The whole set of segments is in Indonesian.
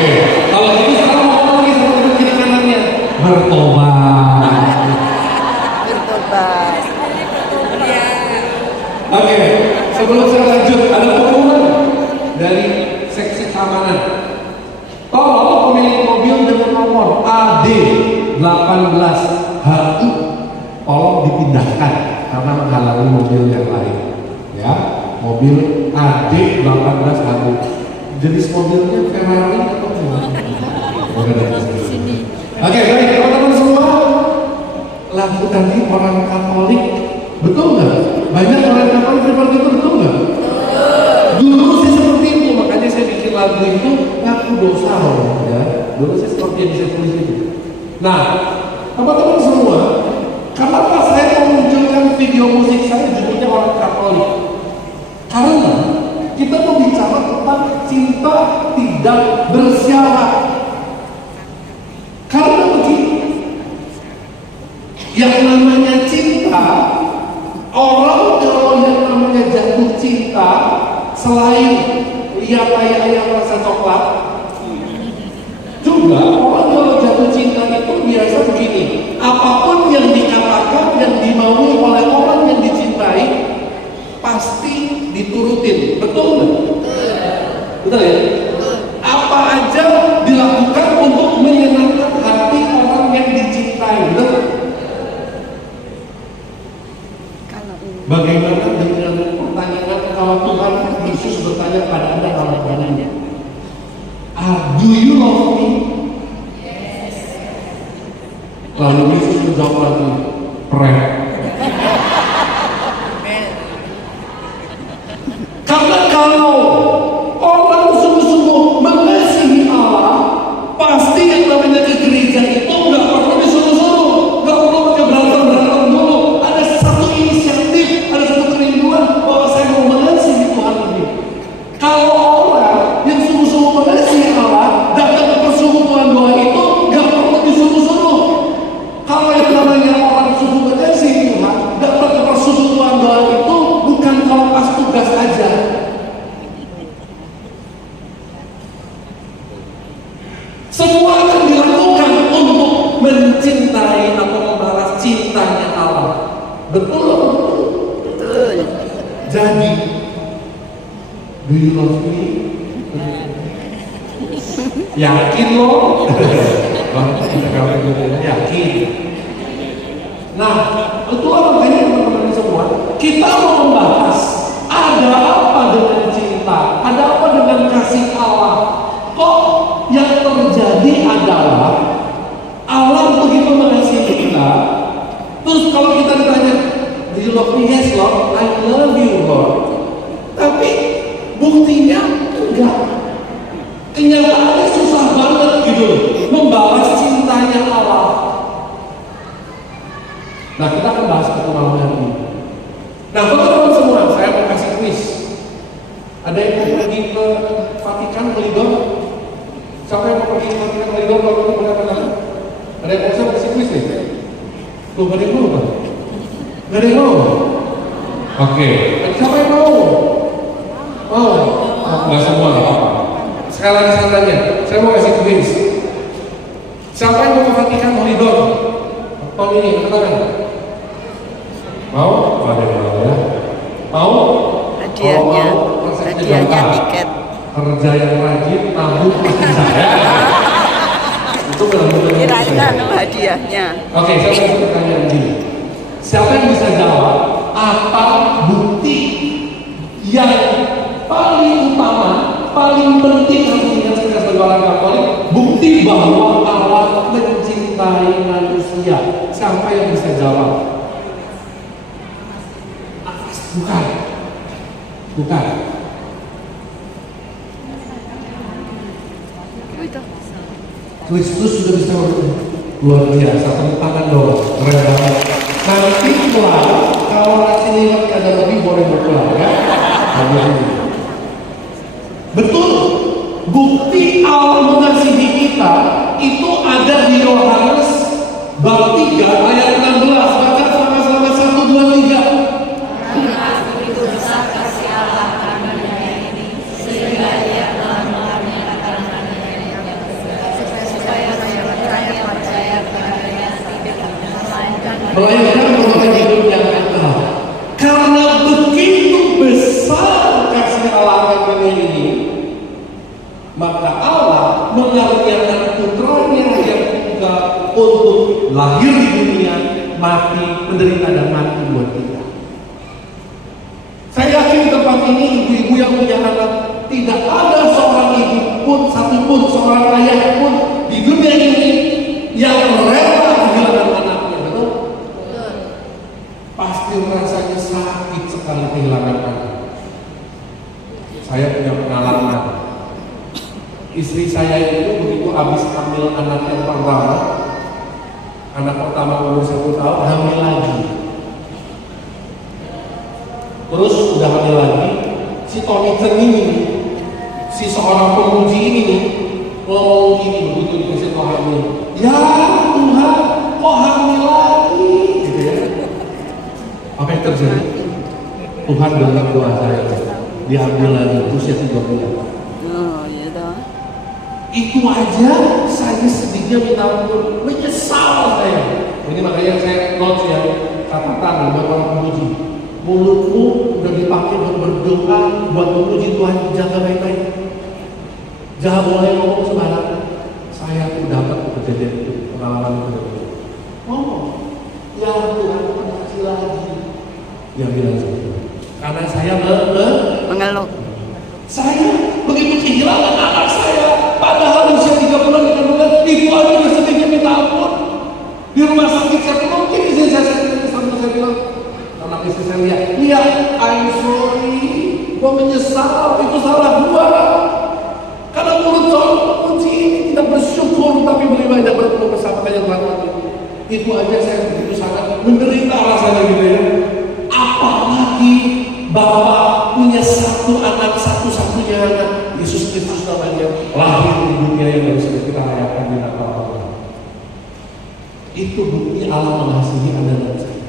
Oke, kalau gitu sekarang mau lagi sama kiri kanannya bertobat. Bertobat. Oke, sebelum saya lanjut, ada pengumuman dari seksi keamanan. Tolong pemilik mobil dengan nomor AD 18HU tolong dipindahkan karena menghalangi mobil yang lain. Ya, mobil AD 18HU. Jenis mobilnya Ferrari atau gimana? Oke, baik teman-teman semua. Lagu tadi orang Katolik, betul nggak? Banyak orang Katolik seperti itu, betul nggak? Dulu sih seperti itu, makanya saya bikin lagu itu ngaku dosa loh, ya. Dulu sih seperti yang saya tulis itu. Nah, teman-teman semua, kenapa saya memunculkan video musik saya judulnya orang Katolik? Karena kita mau bicara tentang cinta tidak bersyarat. Karena begini, yang namanya cinta, orang kalau yang namanya jatuh cinta, selain lihat ayam rasa coklat, juga orang kalau jatuh cinta itu biasa begini, apapun yang dikatakan, yang dimaui oleh orang yang dicintai, pasti diturutin, betul nggak? Betul ya? Apa aja dilakukan untuk menyenangkan hati orang yang dicintai, betul? Bagaimana dengan pertanyaan kalau Tuhan Yesus bertanya pada Anda kalau bertanya, do you love me? Yes. Lalu Yesus menjawab lagi, pray. Karena kalau orang sungguh-sungguh mengasihi Allah, pasti yang namanya ke gereja itu nggak perlu disuruh-suruh, nggak perlu pakai berantem dulu. Ada satu inisiatif, ada satu kerinduan bahwa saya mau mengasihi Tuhan lebih. Kalau orang yang sungguh-sungguh mengasihi Allah datang ke persekutuan doa itu nggak perlu disuruh-suruh. Kalau yang namanya orang sungguh mengasihi Tuhan datang ke persekutuan doa itu bukan kalau pas tugas aja. Semua akan dilakukan untuk mencintai atau membalas cintanya Allah. Betul? Betul. Jadi, do you love me? Yakin loh? Yakin. Nah, itulah makanya teman-teman semua, kita mau membahas ada apa dengan cinta, ada apa dengan kasih Allah. Kok yang terjadi adalah Allah begitu mengasihi kita. Terus kalau kita ditanya, do you love me? Yes Lord, I love you Lord. Tapi buktinya enggak. Kenyataannya susah banget gitu membalas cintanya Allah. Nah, kita akan bahas itu malam hari ini. Nah, teman-teman semua, saya mau kasih kuis. Ada yang mau pergi ke Vatikan Melidor? Siapa yang mau pergi ke Vatikan Melidor? Kalau itu benar-benar ada yang mau saya kasih kuis nih? Tuh, gak ada yang mau kan? Gak ada yang mau? Oke, siapa yang mau? Mau? Gak semua, gak apa-apa. Sekali lagi saya tanya, saya mau kasih kuis. Siapa yang mau ke Vatikan Melidor? Tahun ini, katakan. Mau? Ada yang mau ya? Mau? Hadiahnya, hadiahnya tiket. Kerja yang rajin, tabung pasti saya. Itu benar-benar Kira-kira hadiahnya. Oke, saya mau pertanyaan gini. Siapa yang bisa jawab apa bukti yang paling utama, paling penting harus diingat kita sebagai orang Katolik, bukti bahwa Allah mencintai manusia? Siapa yang bisa jawab? Bukan. Bukan. Kristus sudah bisa luar biasa, tepuk tangan dong, keren banget. Nanti pulang, kalau nasi liwetnya ada lebih boleh berpulang ya. Betul, bukti Allah mengasihi kita itu ada di Yohanes bab 3 ayat 16. Baca sama-sama 1, 2, 3. melainkan beroleh hidup yang kekal. Karena begitu besar kasih Allah akan dunia ini, maka Allah mengaruniakan putranya yang tunggal untuk lahir di dunia, mati, menderita dan mati buat kita. Saya yakin di tempat ini ibu-ibu yang punya anak, tidak ada seorang ibu pun, satupun, seorang ayah pun di dunia ini yang rela kehilangan anaknya, betul? Pasti rasanya sakit sekali kehilangan anak. Saya punya pengalaman. Istri saya itu begitu habis hamil anak yang pertama, anak pertama umur 1 tahun, hamil lagi. Terus udah hamil lagi, si Tony Chen ini, si seorang pemuji ini nih, ngomong gini begitu dikasih tahu hamil. Ya Tuhan, kok hamil lagi? Gitu ya. Apa yang terjadi? Tuhan dengar doa saya. Diambil lagi usia 3 bulan. Oh, iya toh. Itu aja saya sedihnya minta ampun, menyesal saya. Ini makanya saya notes ya, catatan buat orang pemuji. Mulutmu udah dipakai buat berdoa, buat memuji Tuhan, jaga baik-baik. Jangan boleh ngomong sembarangan. Saya tuh dapat kejadian itu, pengalaman itu. Ngomong, ya Tuhan kasih lagi. Dia bilang seperti itu. Karena saya Mengeluh. saya begitu kehilangan anak saya, padahal usia 3 bulan di kandungan, ibu aja udah sedihnya minta ampun. Di rumah sakit saya mungkin istri saya bilang, anak istri saya lihat, I'm sorry, gua menyesal, itu salah gua. Karena mulut seorang pemuji ini tidak bersyukur, tapi lebih banyak berkeluh kesah, makanya Tuhan mati. Itu aja saya begitu sangat menderita rasanya gitu ya. Apalagi Bapak punya satu anak, satu-satunya anak, Yesus Kristus namanya, lahir di dunia yang baru saja kita rayakan di Natal. Itu bukti Allah mengasihi Anda dan saya.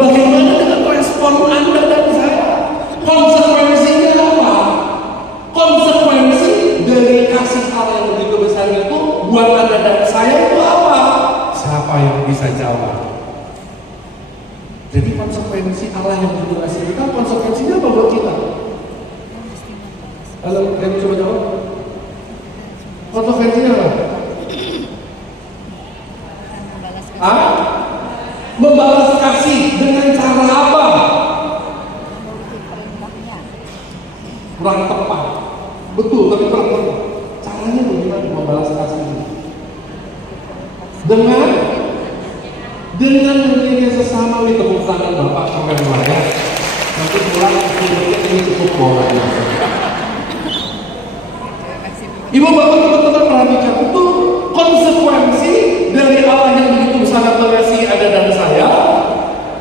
Bagaimana dengan respon Anda dan saya? Konsekuensinya apa? Konsekuensi dari kasih Allah yang begitu besar itu buat Anda dan saya itu apa? Siapa yang bisa jawab? Jadi konsekuensi Allah yang begitu kasih kita, konsekuensinya apa buat kita? Halo, kalian coba jawab. Konsekuensinya apa? Membalas kasih dengan cara apa? Kurang tepat. Betul, tapi kurang tepat. Caranya bagaimana membalas kasih ini? Dengan menjadi sesama. Ini tepuk tangan Bapak keren banget ya. Nanti pulang ini cukup bola. Ibu bapak teman-teman perhatikan, itu konsekuensi dari Allah yang begitu sangat mengasihi Anda dan saya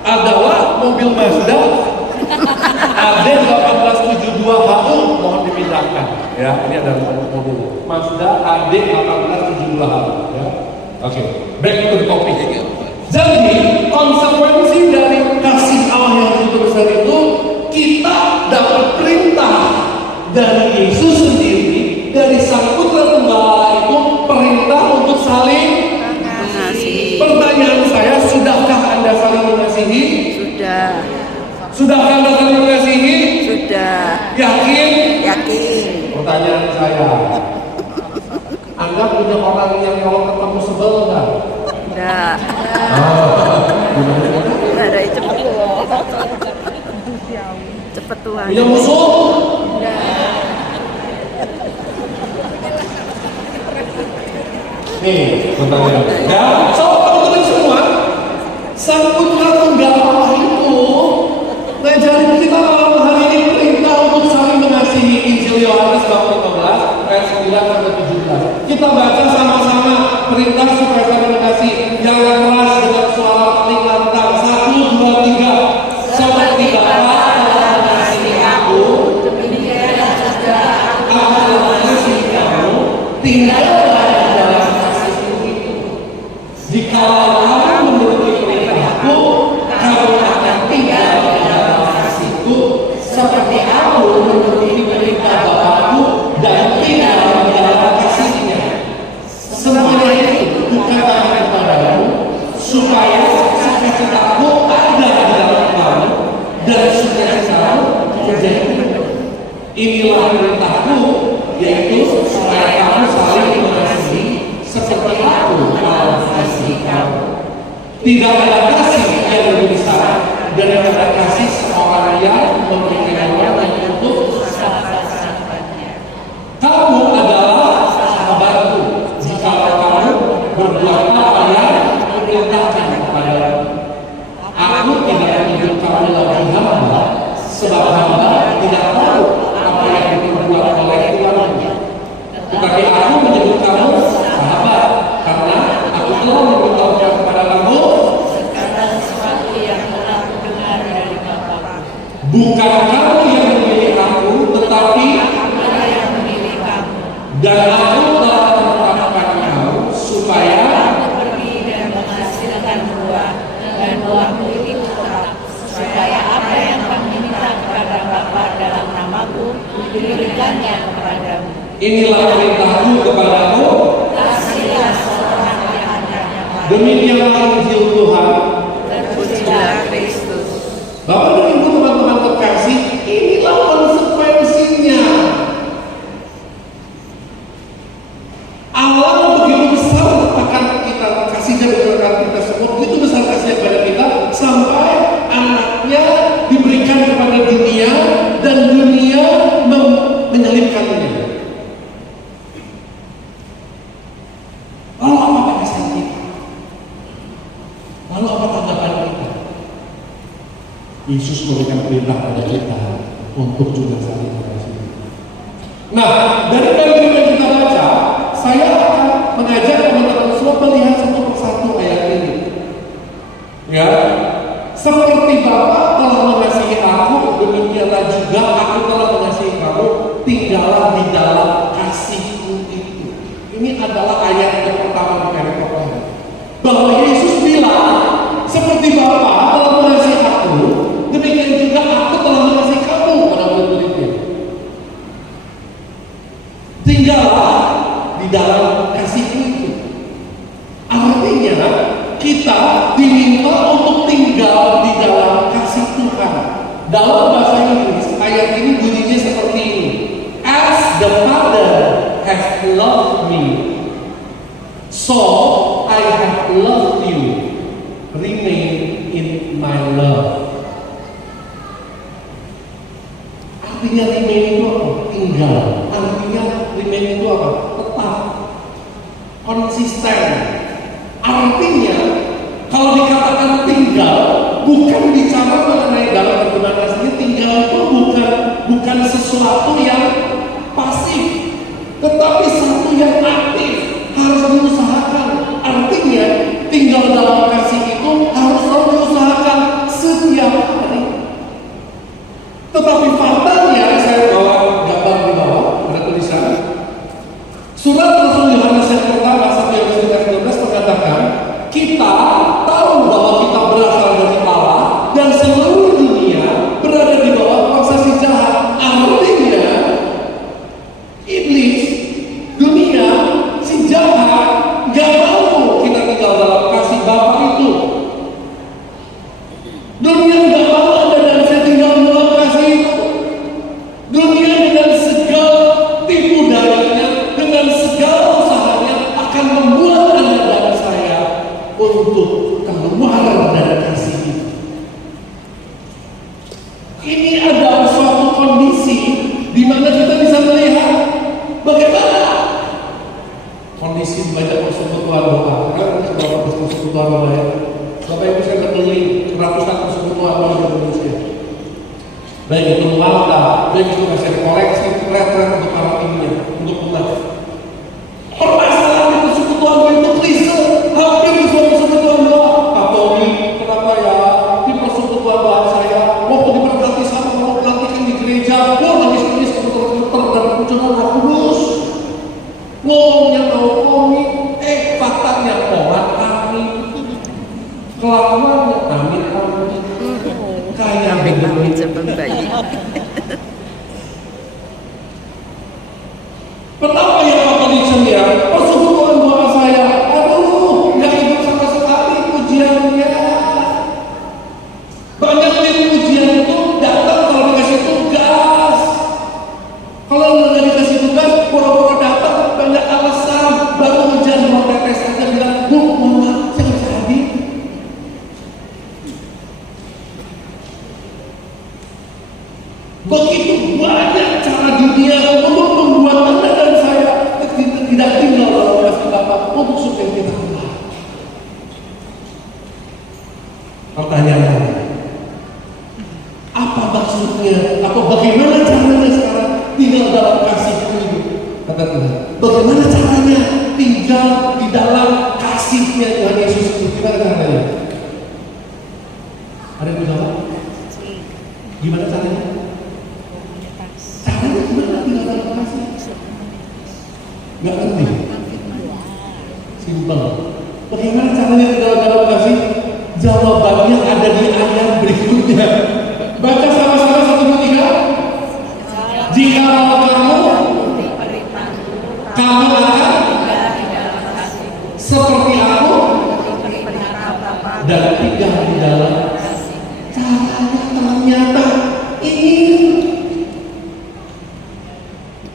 adalah mobil Mazda AD1872HU, mohon dipindahkan ya. Ini ada mobil Mazda AD1872HU ya. Oke, back to the topic. Jadi konsekuensi dari kasih Allah yang begitu besar itu, kita dapat perintah dari Yesus sendiri, dari Sang Putra Tunggal Allah itu, perintah untuk saling Mengasihi. Pertanyaan saya, sudahkah Anda saling mengasihi? Sudah. Sudahkah Anda saling mengasihi? Sudah. Yakin? Yakin. Pertanyaan saya, Anda punya orang yang kalau ketemu sebel nggak? Enggak. Gimana? Ada cepet tuh. Cepet Tuhan. Punya musuh? Nih, pertanyaan. Ya, so teman-teman semua, Sang Putra Tunggal Allah itu ngajarin kita malam hari ini perintah untuk saling mengasihi. Injil Yohanes bab 15 ayat 9 sampai 17. Kita baca sama-sama perintah supaya saling mengasihi. Yang keras dengan suara paling lantang. 1, 2, 3. Seperti Bapa telah mengasihi aku, demikian juga aku telah mengasihi kamu. Tinggallah di dalam kasih itu. Jika kamu menuruti perintahku, Inilah perintahku, yaitu supaya kamu saling mengasihi seperti aku telah mengasihi kamu. Tidak ada kasih yang lebih besar daripada kasih seorang yang memberikan nyawanya untuk sahabat-sahabatnya. Kamu adalah sahabatku jika kamu berbuat apa yang kuperintahkan kepadamu. Aku tidak menyebut kamu lagi hamba, sebab hamba tidak tahu apa yang diperbuat oleh tuannya. Tetapi aku menyebut kamu sahabat, karena aku telah memberitahukan kepada kamu segala sesuatu yang telah kudengar dari Bapa. bukan kamu yang memilih aku, tetapi Akulah yang memilih kamu. dan aku telah menetapkan kamu supaya Kamu pergi dan menghasilkan buah, dan buahmu itu tetap, supaya apa yang kamu minta kepada Bapa dalam namaku diberikannya kepadamu. inilah perintahku kepadamu. Kasihilah seorang di antara Demikianlah Injil Tuhan. Pujilah Kristus. Bapak dan Ibu teman-teman terkasih, inilah konsekuensinya. Allah begitu besar akan kita, kasihnya berdasarkan kita semua, begitu besar kasihnya kepada kita, sampai anaknya diberikan kepada dunia, dan dunia menyalibkannya. Lalu apa perasaan kita? Lalu apa tanggapan kita? Yesus memberikan perintah pada kita untuk juga saling mengasihi. Nah, dari bagian yang kita baca, saya akan mengajak teman-teman semua melihat satu persatu ayat ini. Ya, seperti Bapa telah mengasihi aku, demikianlah juga aku telah mengasihi kamu. Tinggallah di dalam kasihku itu. Ini adalah ayat yang pertama di perikop ini. Bahwa Yesus bilang, seperti Bapa telah mengasihi aku, demikian juga aku telah mengasihi kamu. Pada murid-muridnya. Tinggallah di dalam kasihku itu. Artinya kita diminta untuk tinggal di dalam kasih Tuhan. Dalam bahasa Inggris ayat ini bunyinya seperti ini: As the Father has loved me, so I have loved you. Remain in my love. Artinya remain itu apa? Tinggal. Artinya remain itu apa? Tetap, konsisten. Artinya kalau dikatakan tinggal, bukan bicara mengenai dalam penggunaan aslinya. Tinggal itu bukan sesuatu yang pasif, tetapi sesuatu yang aktif, harus diusahakan. Artinya tinggal dalam kasih itu harus selalu diusahakan setiap hari. Tetapi faktanya, saya bawa gambar di bawah, ada tulisan surat Rasul Yohanes yang pertama 1 Yohanes 12 mengatakan, kita tahu bahwa kita berasal dari Allah dan seluruh dunia berada di bawah kuasa si jahat. Artinya iblis, dunia, si jahat gak mau kita tinggal dalam kasih Bapa itu. Dunia gak mau Anda dan saya tinggal dalam kasih itu. Dunia dengan segala tipu dayanya, dengan segala usahanya akan membuat Anda dan saya untuk keluar dari kasih itu. Ini adalah suatu kondisi di mana kita bisa melihat bagaimana kondisi banyak persekutuan doa. Kan beberapa persekutuan doa ya. Bapak Ibu saya berkeliling ratusan persekutuan doa di Indonesia. Baik itu Malta, baik itu kasih koleksi retret untuk para timnya, untuk umat. Permasalahan persekutuan doa itu klise. Hampir di semua persekutuan doa. Pak Tommy, kenapa ya? Di persekutuan doa saya, waktu diberkati sama mau pelantikan di gereja, nangis-nangis kemuter-kemuter dan muncullah Roh Kudus. Ngomongnya mau komik, faktanya orang kami, kelakuannya kami. Kayak Kambing sebelum bayi. Pertama yang Bapak ya, persekutuan doa saya, aduh, nggak ikut sama sekali pujiannya. Banyak tim pujian itu datang kalau dikasih tugas. Begitu banyak cara dunia untuk membuat Anda dan saya tidak tinggal dalam kasih Bapa untuk supaya kita keluar. Pertanyaannya, apa maksudnya? Atau bagaimana caranya sekarang tinggal dalam kasih itu? Kata Tuhan, bagaimana caranya tinggal di dalam kasihnya Tuhan Yesus itu? Gimana caranya? Ada yang menjawab? Gimana caranya? Caranya gimana tinggal dalam kasih? Gak ngerti? Simpel. Bagaimana caranya tinggal dalam kasih? Jawabannya ada di ayat berikutnya. Baca sama-sama 1, 2, 3. Jika kamu akan seperti aku dan tinggal di dalam. Caranya ternyata ini.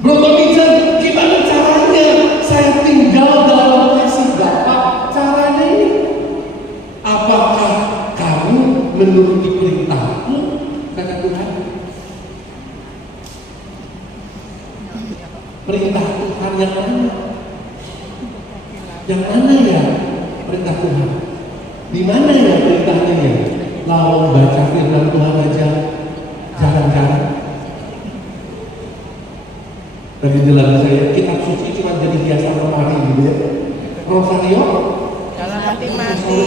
Belum berbicara gimana caranya saya tinggal dalam kasih Bapa. Caranya ini. Apakah kamu menuruti perintahku? Kata Tuhan. Perintah Tuhan yang mana? Yang mana ya perintah Tuhan? Di mana ya perintahnya ya? Lalu baca firman Tuhan aja jarang-jarang. Tadi jelas saya kitab suci cuma jadi biasa lemari gitu ya. Rosario Kalau mati-mati.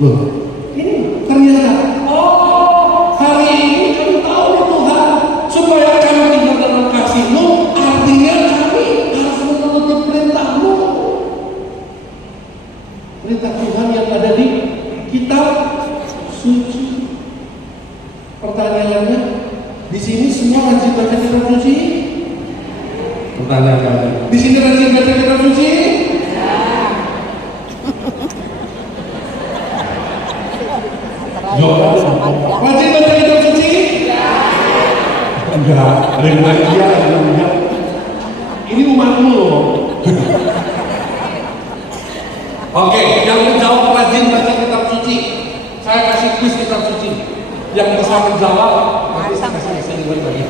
Loh, ini ternyata hari ini kami tahu nih Tuhan supaya kami tinggal dalam kasih-Mu, artinya kami harus menuruti perintah-Mu. Perintah Tuhan yang ada di kitab suci. Pertanyaannya, di sini semua rajin baca kitab suci? Pertanyaannya, di sini rajin baca kitab suci? Rajin baca kitab suci? Enggak, ada yang bahagia, ada yang enggak. Ini umatmu loh. Oke, yang menjawab rajin baca kitab suci, saya kasih kuis kitab suci. Yang bisa menjawab, nanti saya kasih lagi.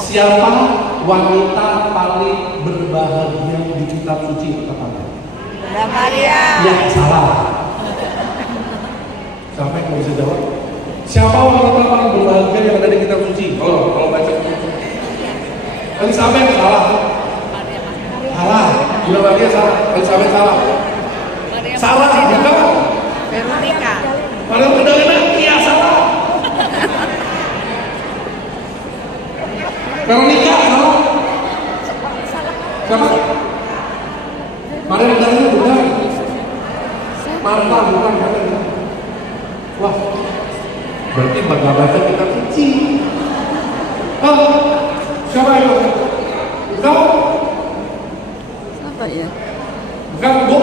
Siapa wanita paling berbahagia di kitab suci pertama? Maria. Ya, salah. Siapa yang bisa jawab? Siapa wanita paling berbahagia yang ada di kitab suci? Kalau baca kitab suci. Elizabeth salah. Salah. Bila Maria salah. Elizabeth salah. Salah, bukan? Veronica. Maria Magdalena, iya salah. Veronica salah. Siapa? Maria Magdalena bukan. Marta bukan. Wah, berarti nggak baca kitab suci. Siapa itu? Bukan? Apa ya? Bukan, Bu?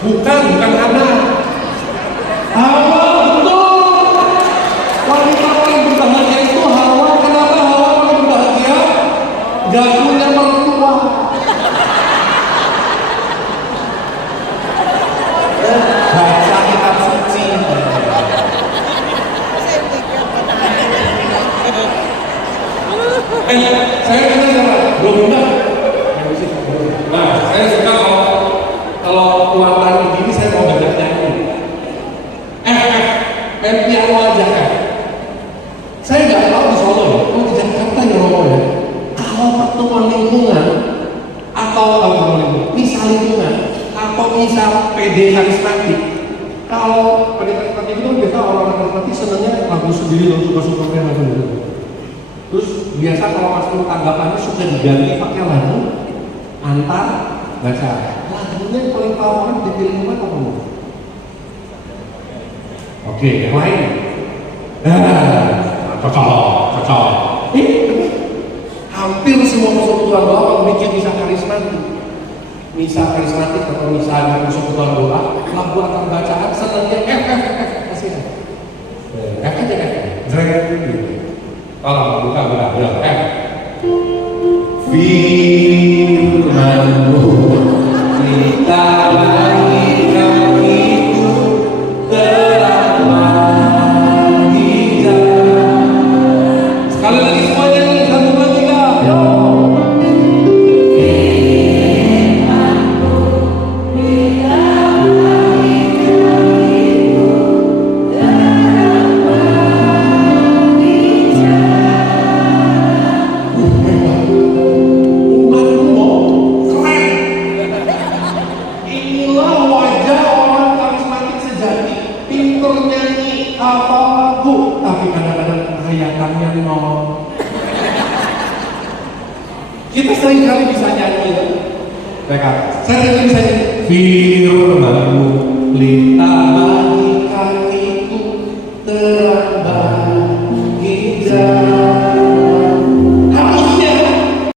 Bukan Hana. Hawa, betul. Wanita paling berbahagia itu Hawa. Kenapa Hawa paling berbahagia? Gak punya mertua. Baca kitab suci. Saya kena siapa? Belum enggak? Nah, saya suka kalau ulang begini saya mau belajar nyanyi. Main piano aja kan. Saya nggak tahu di Solo ya, kalau di Jakarta ya Romo ya. Kalau pertemuan lingkungan atau misal lingkungan atau misal PD karismatik, kalau PD karismatik itu biasa orang-orang karismatik senangnya lagu sendiri, lagu suka-suka kayak gitu. Terus biasa kalau masuk tanggapannya suka diganti pakai lagu antar baca. Lagunya yang paling favorit di lingkungan apa bu? Oke, yang lain. Cocok. Hampir semua persekutuan doa kalau bikin misa karismatik atau misalnya persekutuan doa, lagu antar bacaan senangnya F kasih F aja kan, kalau buka ya F. Firman-Mu kita bagi kami itu terang. Hanya nol. Kita sering kali bisa nyanyi. Mereka, saya bisa nyanyi. Firmanmu lintah